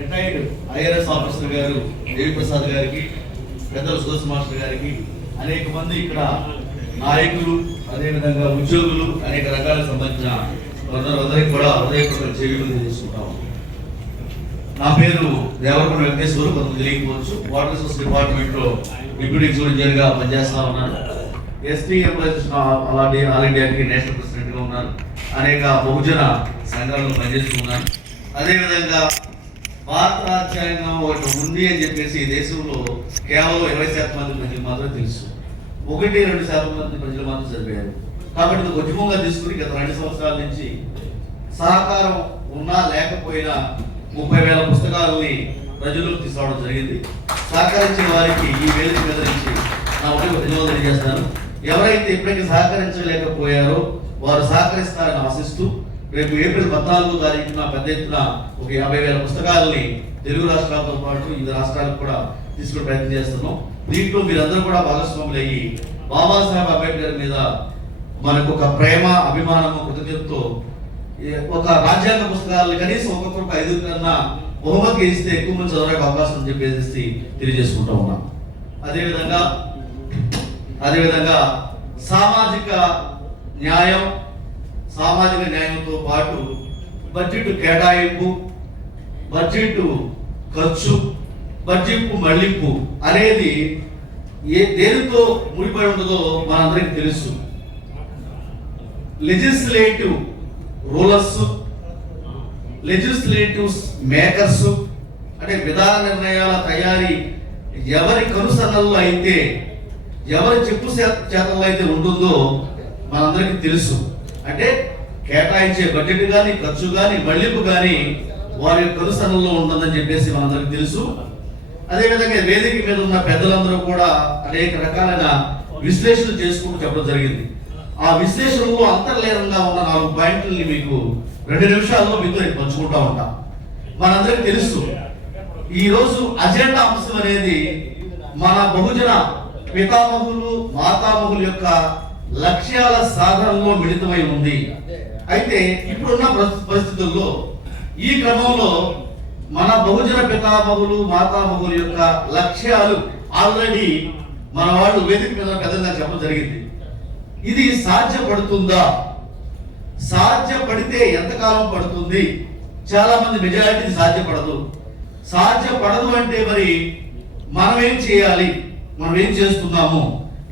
Retired IRS officer గారు దేవిప్రసాద్ గారికి, పెద్దలు సుదర్శ మాస్టర్ గారికి, అనేక మంది ఇక్కడ నాయకులు, అదేవిధంగా ఉద్యోగులు, అనేక రకాలకు సంబంధించిన అందరికీ కూడా హృదయపూర్వక చేయూతలు తీసుకుంటాం. నా పేరు దేవరకొండ వెంకటేశ్వరు, కొంతమంది తెలియకపోవచ్చు. వాటర్ రిసోర్స్ డిపార్ట్మెంట్ లో డిప్యూటీ ఎగ్జిక్యూటివ్ గా పనిచేస్తా ఉన్నాను. ఎస్టీ ఎంప్లాయీస్ ఆల్ ఇండియాకి నేషనల్ ప్రెసిడెంట్ గా ఉన్నాను. అనేక బహుజన సంఘాలను పనిచేస్తున్నాను. అదేవిధంగా భారత రాజ్యాంగం ఒకటి ఉంది అని చెప్పేసి దేశంలో కేవలం 20% మంది ప్రజలు మాత్రం తెలుసు, 1-2% మంది ప్రజలు మాత్రం చదివారు. కాబట్టి ఇది ఉద్యమంగా తీసుకుని గత 2 సంవత్సరాల నుంచి సహకారం ఉన్నా లేకపోయినా 30,000 పుస్తకాలని ప్రజలకు తీసుకురావడం జరిగింది. సహకరించిన వారికి ఈ వేదిక మీద నుంచి నా ఒకటి ధన్యవాదాలు తెలియజేస్తాను. ఎవరైతే ఇప్పటికీ సహకరించలేకపోయారో వారు సహకరిస్తారని ఆశిస్తూ రేపు ఏప్రిల్ 14వ తారీఖున పెద్ద ఎత్తున ఒక 50,000 పుస్తకాలని తెలుగు రాష్ట్రాలతో పాటు వివిధ రాష్ట్రాలకు కూడా తీసుకునే ప్రయత్నం చేస్తున్నాం. దీంట్లో మీరందరూ కూడా భాగస్వాములు అయ్యి బాబాసాహెబ్ అంబేద్కర్ మీద మనకు ఒక ప్రేమ, అభిమానము, కృతజ్ఞతతో ఒక రాజ్యాంగ పుస్తకాలను కనీసం ఒక్కొక్కరికి 5 కన్నా బహుమతి ఇస్తే ఎక్కువ మంది చదవడానికి అవకాశం అని చెప్పేసి తెలియజేసుకుంటా ఉన్నాం. అదేవిధంగా సామాజిక న్యాయంతో పాటు బడ్జెట్ కేటాయింపు, బడ్జెట్ ఖర్చు, బడ్జెట్ మళ్లింపు అనేది దేనితో ముడిపడి ఉండదో మనందరికీ తెలుసు. లెజిస్లేటివ్ రూలర్స్, లెజిస్లేటివ్ మేకర్స్ అంటే విధాన నిర్ణయాల తయారీ ఎవరి కనుసన్నల్లో అయితే, ఎవరి చెప్పు చేతల్లో అయితే ఉంటుందో మనందరికీ తెలుసు. అంటే కేటాయించే బడ్జెట్ కానీ, ఖర్చు కానీ, మళ్లింపు కానీ వారి కనుసన్నల్లో ఉంటుందని చెప్పేసి మనందరికీ తెలుసు. అదేవిధంగా వేదిక మీద ఉన్న పెద్దలందరూ కూడా అనేక రకాలైన విశ్లేషణ చేసుకుంటూ చెప్పడం జరిగింది. ఆ విశ్లేషణలో అంతర్లీనంగా ఉన్న 4 పాయింట్లని మీకు 2 నిమిషాల్లో మీతో నేను పంచుకుంటా ఉంటా. మనందరికీ తెలుసు ఈ రోజు అజెండా అంశం అనేది మన బహుజన పితామహులు, మాతామహుల యొక్క లక్ష్యాల సాధనలో మిళితమై ఉంది. అయితే ఇప్పుడున్న పరిస్థితుల్లో ఈ క్రమంలో మన బహుజన పితామహులు, మాతామహుల యొక్క లక్ష్యాలు ఆల్రెడీ మన వాళ్ళు వేదిక మీద పెద్దగా చెప్పడం జరిగింది. ఇది సాధ్యపడుతుందా? సాధ్యపడితే ఎంతకాలం పడుతుంది? చాలా మంది మెజారిటీ సాధ్యపడదు. సాధ్యపడదు అంటే మరి మనం ఏం చేయాలి, మనం ఏం చేస్తున్నాము?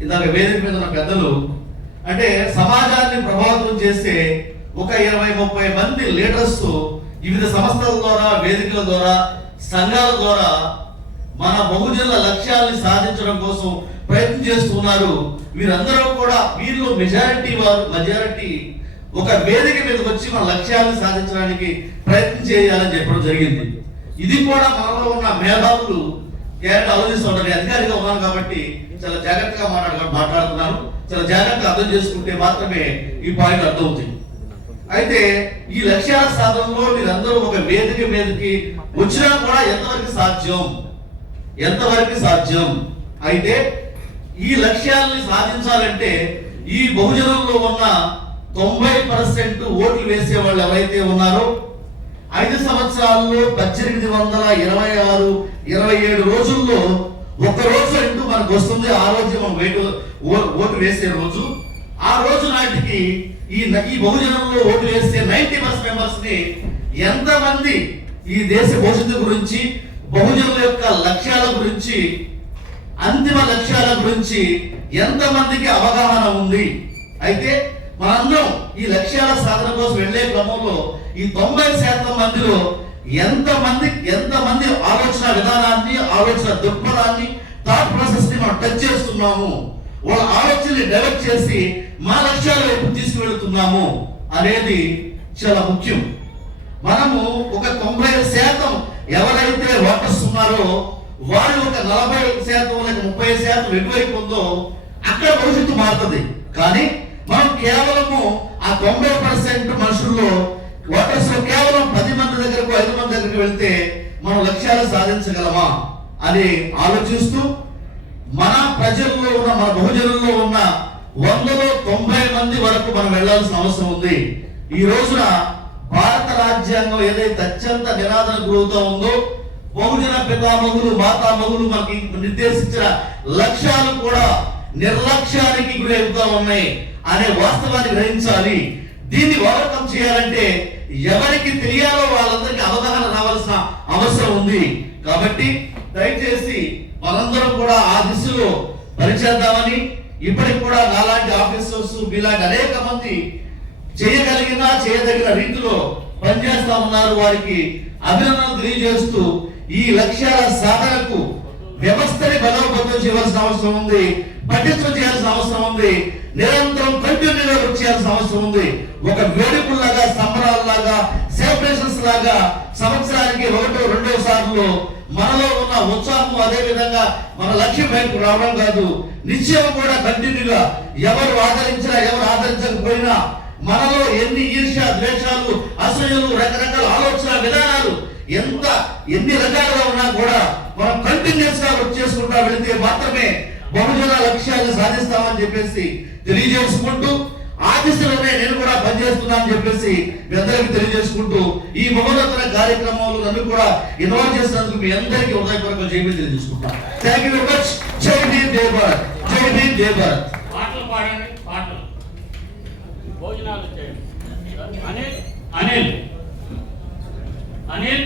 ఇందాక వేదిక మీద ఉన్న పెద్దలు అంటే సమాజాన్ని ప్రభావితం చేసే ఒక 20-30 మంది లీడర్స్ వివిధ సంస్థల ద్వారా, వేదికల ద్వారా, సంఘాల ద్వారా మన బహుజనుల లక్ష్యాలను సాధించడం కోసం ప్రయత్నం చేస్తున్నారు. వీరందరూ కూడా వీరిలో మెజారిటీ ఒక వేదిక మీదకి వచ్చి మన లక్ష్యాలను సాధించడానికి ప్రయత్నం చేయాలని చెప్పడం జరిగింది. ఇది కూడా మనలో ఉన్న మేధావులు ఆలోచిస్తూ ఉంటారు. అధికారిగా ఉన్నాను కాబట్టి చాలా జాగ్రత్తగా మాట్లాడుతున్నాను. చాలా జాగ్రత్తగా అర్థం చేసుకుంటే మాత్రమే ఈ పాయింట్ అర్థమవుతుంది. అయితే ఈ లక్ష్యాల సాధనలో మీరందరూ ఒక వేదిక మీదకి వచ్చినా కూడా ఎంతవరకు సాధ్యం? అయితే ఈ లక్ష్యాలని సాధించాలంటే ఈ బహుజనంలో ఉన్న 90% ఓట్లు వేసే వాళ్ళు ఎవరైతే ఉన్నారో 5 సంవత్సరాల్లో 1826-27 రోజుల్లో ఒక రోజు అంటూ మనకు వస్తుంది. ఆ రోజు మనం ఓటు వేసే రోజు. ఆ రోజు నాటికి ఈ బహుజనంలో ఓటు వేసే 90% మెంబర్స్ ని ఎంతమంది ఈ దేశ భవిష్యత్తు గురించి, బహుజనుల యొక్క లక్ష్యాల గురించి, అంతిమ లక్ష్యాల గురించి ఎంతమందికి అవగాహన ఉంది? అయితే మనందరం ఈ లక్ష్యాల సాధన కోసం వెళ్లే క్రమంలో ఈ 90% మందిలో ఎంతమంది ఆలోచన విధానాన్ని, ఆలోచన దృక్పథాన్ని, థాట్ ప్రాసెస్ ని మనం టచ్ చేస్తున్నాము, వాళ్ళ ఆలోచనని డెవలప్ చేసి మా లక్ష్యాల వైపు తీసుకువెళ్తున్నాము అనేది చాలా ముఖ్యం. మనము ఒక 90% ఎవరైతే ఓటర్స్ ఉన్నారో వాళ్ళు ఒక 40% లేక 30% ఎటువైపు ఉందో అక్కడ భవిష్యత్తు మారుతుంది. కానీ మనం కేవలము ఆ 90% మనుషుల్లో ఓటర్స్ లో కేవలం 10 మంది దగ్గరకు, 5 మంది దగ్గరకు వెళ్తే మనం లక్ష్యాలు సాధించగలమా అని ఆలోచిస్తూ మన ప్రజల్లో ఉన్న, మన బహుజనుల్లో ఉన్న 100లో 90 మంది వరకు మనం వెళ్లాల్సిన అవసరం ఉంది. ఈ రోజున భారత రాజ్యాంగం ఏదైతే అత్యంత నిరాదరణ గురవుతూ ఉందో, బహుజన పితామహులు మాతామహులు మనకి నిర్దేశించిన లక్ష్యాలు కూడా నిర్లక్ష్యానికి గురవుతూ ఉన్నాయి అనే వాస్తవాన్ని గ్రహించాలి. దీన్ని ఓవర్కమ్ చేయాలంటే ఎవరికి తెలియాలో వాళ్ళందరికీ అవగాహన రావాల్సిన అవసరం ఉంది. కాబట్టి దయచేసి మనందరం కూడా ఆ దిశలో పనిచేద్దామని, ఇప్పటికి కూడా నాలాంటి ఆఫీసర్స్ మీలాంటి అనేక మంది చేయదగిన రీతిలో పనిచేస్తా ఉన్నారు. వారికి అభినందనలు తెలియజేస్తూ ఈ లక్ష్యాల సాధనకు వ్యవస్థని బలోపేతం చేయవలసిన అవసరం ఉంది, పఠించడం చేయాల్సిన అవసరం ఉంది, నిరంతరం కంటిన్యూగా వర్క్ చేయాల్సిన అవసరం ఉంది. ఒక వేడుకల్లాగా, సంబరాల్లాగా, సెలబ్రేషన్స్ లాగా సంవత్సరానికి 1-2 సార్లు మనలో ఉన్న ఉత్సాహం, అదే విధంగా మన లక్ష్యం వైపు రావడం కాదు. నిశ్చయం కూడా కంటిన్యూగా ఎవరు ఆదరించినా ఎవరు ఆదరించకపోయినా మనలో ఎన్ని ఈర్ష్య, ద్వేషాలు, అసూయలు, రకరకాల ఆలోచన విధానాలు ఎన్ని రకాలుగా ఉన్నా కూడా మనం కంటిన్యూస్ గా వర్క్ చేసుకుంటా వెళితే మాత్రమే బహుజన లక్ష్యాలను సాధిస్తామని చెప్పేసి తెలియజేసుకుంటూ, ఆ దిశలోనే నేను కూడా పనిచేస్తున్నానని చెప్పేసి మీ అందరికీ తెలియజేసుకుంటూ, ఈ మహోన్నత కార్యక్రమంలో నన్ను కూడా ఇన్వాల్వ్ చేసినందుకు మీ అందరికీ హృదయపూర్వక జైలు తెలియజేసుకుంటాను. Thank you very much. జై భీమ్, జై భారత్. జై భీమ్, జై భారత్. పాటలు పాడండి, పాటలు భోజనాలు చేయండి. అనిల్ అనిల్ అనిల్